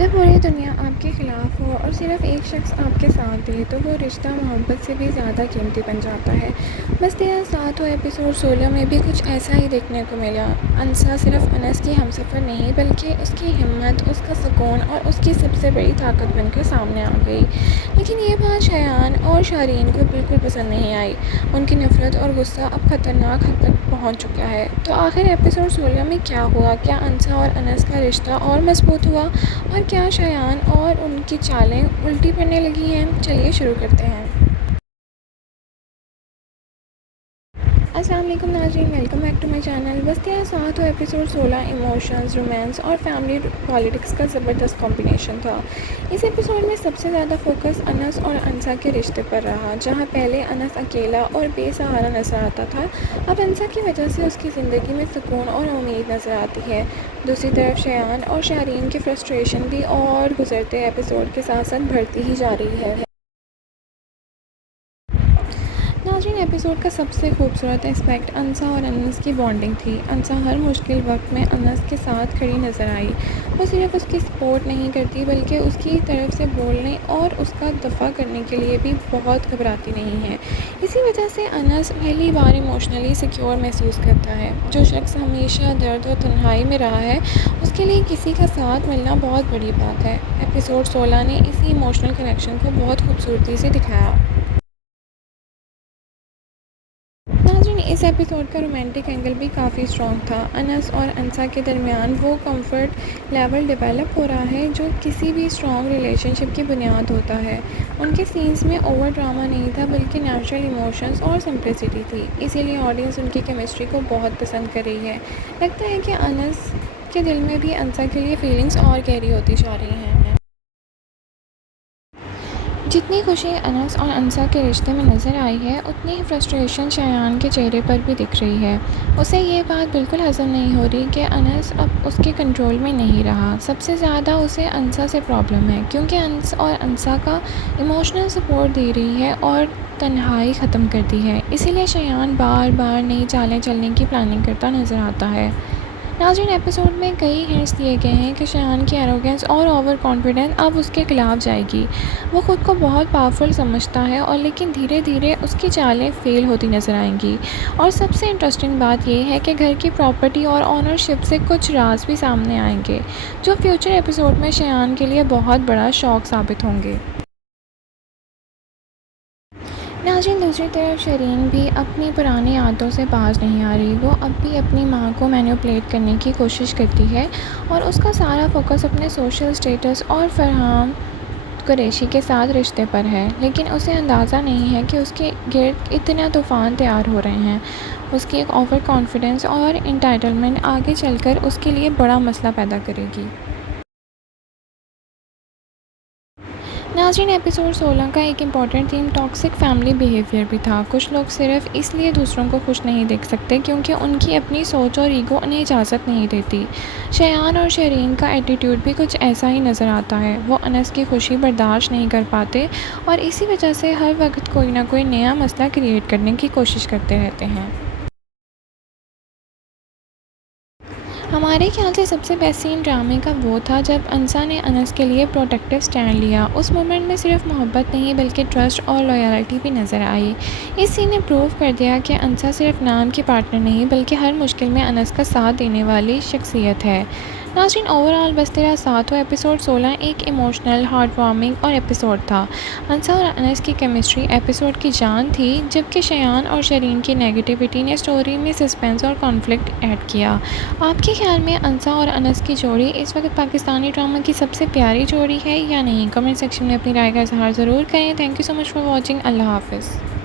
جب پوری دنیا آپ کے خلاف ہو اور صرف ایک شخص آپ کے ساتھ دے تو وہ رشتہ محبت سے بھی زیادہ قیمتی بن جاتا ہے۔ بس تیرا ساتھ ہو ایپیسوڈ 16 میں بھی کچھ ایسا ہی دیکھنے کو ملا۔ انسا صرف انس کی ہمسفر نہیں بلکہ اس کی ہمت، اس کا سکون اور اس کی سب سے بڑی طاقت بن کر سامنے آ گئی۔ لیکن یہ بات شایان اور شارین کو بالکل پسند نہیں آئی۔ ان کی نفرت اور غصہ اب خطرناک حد تک پہنچ چکا ہے۔ تو آخر ایپیسوڈ 16 میں کیا ہوا؟ کیا انسا اور انس کا رشتہ اور مضبوط ہوا؟ اور کیا شایان اور ان کی چالیں الٹی پڑنے لگی ہیں؟ چلیے شروع کرتے ہیں۔ السلام علیکم ناظرین، welcome back to my channel. Bas Tera Saath Ho episode 16 emotions, romance اور فیملی پالیٹکس کا زبردست کمبینیشن تھا۔ اس ایپیسوڈ میں سب سے زیادہ فوکس انس اور انسا کے رشتے پر رہا۔ جہاں پہلے انس اکیلا اور بے سہارا نظر آتا تھا، اب انسا کی وجہ سے اس کی زندگی میں سکون اور امید نظر آتی ہے۔ دوسری طرف شایان اور شارین کی فرسٹریشن بھی اور گزرتے ایپیسوڈ کے ساتھ ساتھ بڑھتی ہی جا رہی ہے۔ ناظرین، ایپیسوڈ کا سب سے خوبصورت اسپیکٹ انسا اور انس کی بانڈنگ تھی۔ انسا ہر مشکل وقت میں انس کے ساتھ کھڑی نظر آئی۔ وہ صرف اس کی سپورٹ نہیں کرتی بلکہ اس کی طرف سے بولنے اور اس کا دفاع کرنے کے لیے بھی بہت گھبراتی نہیں ہے۔ اسی وجہ سے انس پہلی بار ایموشنلی سیکیور محسوس کرتا ہے۔ جو شخص ہمیشہ درد اور تنہائی میں رہا ہے، اس کے لیے کسی کا ساتھ ملنا بہت بڑی بات ہے۔ ایپیسوڈ 16 نے اسی ایموشنل کنیکشن کو بہت خوبصورتی سے دکھایا۔ ناظرین، اس ایپیسوڈ کا رومانٹک اینگل بھی کافی اسٹرانگ تھا۔ انس اور انسا کے درمیان وہ کمفرٹ لیول ڈیولپ ہو رہا ہے جو کسی بھی اسٹرانگ ریلیشن شپ کی بنیاد ہوتا ہے۔ ان کے سینس میں اوور ڈرامہ نہیں تھا بلکہ نیچرل ایموشنز اور سمپلسٹی تھی۔ اسی لیے آڈینس ان کی کیمسٹری کو بہت پسند کر رہی ہے۔ لگتا ہے کہ انس کے دل میں بھی انسا کے لیے فیلنگز اور گہری ہوتی جا رہی ہیں۔ جتنی خوشی انس اور انسا کے رشتے میں نظر آئی ہے، اتنی ہی فرسٹریشن شایان کے چہرے پر بھی دکھ رہی ہے۔ اسے یہ بات بالکل ہضم نہیں ہو رہی کہ انس اب اس کے کنٹرول میں نہیں رہا۔ سب سے زیادہ اسے انسا سے پرابلم ہے کیونکہ انس اور انسا کا ایموشنل سپورٹ دے رہی ہے اور تنہائی ختم کرتی ہے۔ اسی لیے شایان بار بار نئی چالیں چلنے کی پلاننگ کرتا نظر آتا ہے۔ ناظرین، ایپیسوڈ میں کئی ہنٹس دیے گئے ہیں کہ شایان کی ایروگنس اور اوور کانفیڈنس اب اس کے خلاف جائے گی۔ وہ خود کو بہت پاورفل سمجھتا ہے اور لیکن دھیرے دھیرے اس کی چالیں فیل ہوتی نظر آئیں گی۔ اور سب سے انٹرسٹنگ بات یہ ہے کہ گھر کی پراپرٹی اور آنرشپ سے کچھ راز بھی سامنے آئیں گے جو فیوچر ایپیسوڈ میں شایان کے لیے بہت بڑا شاک ثابت ہوں گے۔ ناظرین، دوسری طرف شیرین بھی اپنی پرانی عادتوں سے باز نہیں آ رہی۔ وہ اب بھی اپنی ماں کو مینیپولیٹ کرنے کی کوشش کرتی ہے اور اس کا سارا فوکس اپنے سوشل سٹیٹس اور فرحان قریشی کے ساتھ رشتے پر ہے۔ لیکن اسے اندازہ نہیں ہے کہ اس کے گرد اتنا طوفان تیار ہو رہے ہیں۔ اس کی ایک اوور کانفیڈنس اور انٹائٹلمنٹ آگے چل کر اس کے لیے بڑا مسئلہ پیدا کرے گی۔ ناظرین، ایپیسوڈ 16 کا ایک important theme toxic family behaviour بھی تھا۔ کچھ لوگ صرف اس لیے دوسروں کو خوش نہیں دیکھ سکتے کیونکہ ان کی اپنی سوچ اور ایگو انہیں اجازت نہیں دیتی۔ شایان اور شیرین کا ایٹیٹیوڈ بھی کچھ ایسا ہی نظر آتا ہے۔ وہ انس کی خوشی برداشت نہیں کر پاتے اور اسی وجہ سے ہر وقت کوئی نہ کوئی نیا مسئلہ کریٹ کرنے کی کوشش کرتے رہتے ہیں۔ ہمارے خیال سے سب سے بیسٹ سین ڈرامے کا وہ تھا جب انسا نے انس کے لیے پروٹیکٹیو اسٹینڈ لیا۔ اس مومنٹ میں صرف محبت نہیں بلکہ ٹرسٹ اور لائلٹی بھی نظر آئی۔ اس سین نے پروو کر دیا کہ انسا صرف نام کی پارٹنر نہیں بلکہ ہر مشکل میں انس کا ساتھ دینے والی شخصیت ہے۔ ناظرین، اوورآل بس تیرا ساتھ ہو ایپیسوڈ 16 ایک ایموشنل، ہارٹ وارمنگ اور ایپیسوڈ تھا۔ انسا اور انس کی کیمسٹری ایپیسوڈ کی جان تھی جبکہ شایان اور شیرین کی نیگیٹیوٹی نے اسٹوری میں سسپینس اور کانفلکٹ ایڈ کیا۔ آپ کے خیال میں انسا اور انس کی جوڑی اس وقت پاکستانی ڈرامہ کی سب سے پیاری جوڑی ہے یا نہیں؟ کمنٹ سیکشن میں اپنی رائے کا اظہار ضرور کریں۔ Thank you so much for watching. اللہ حافظ۔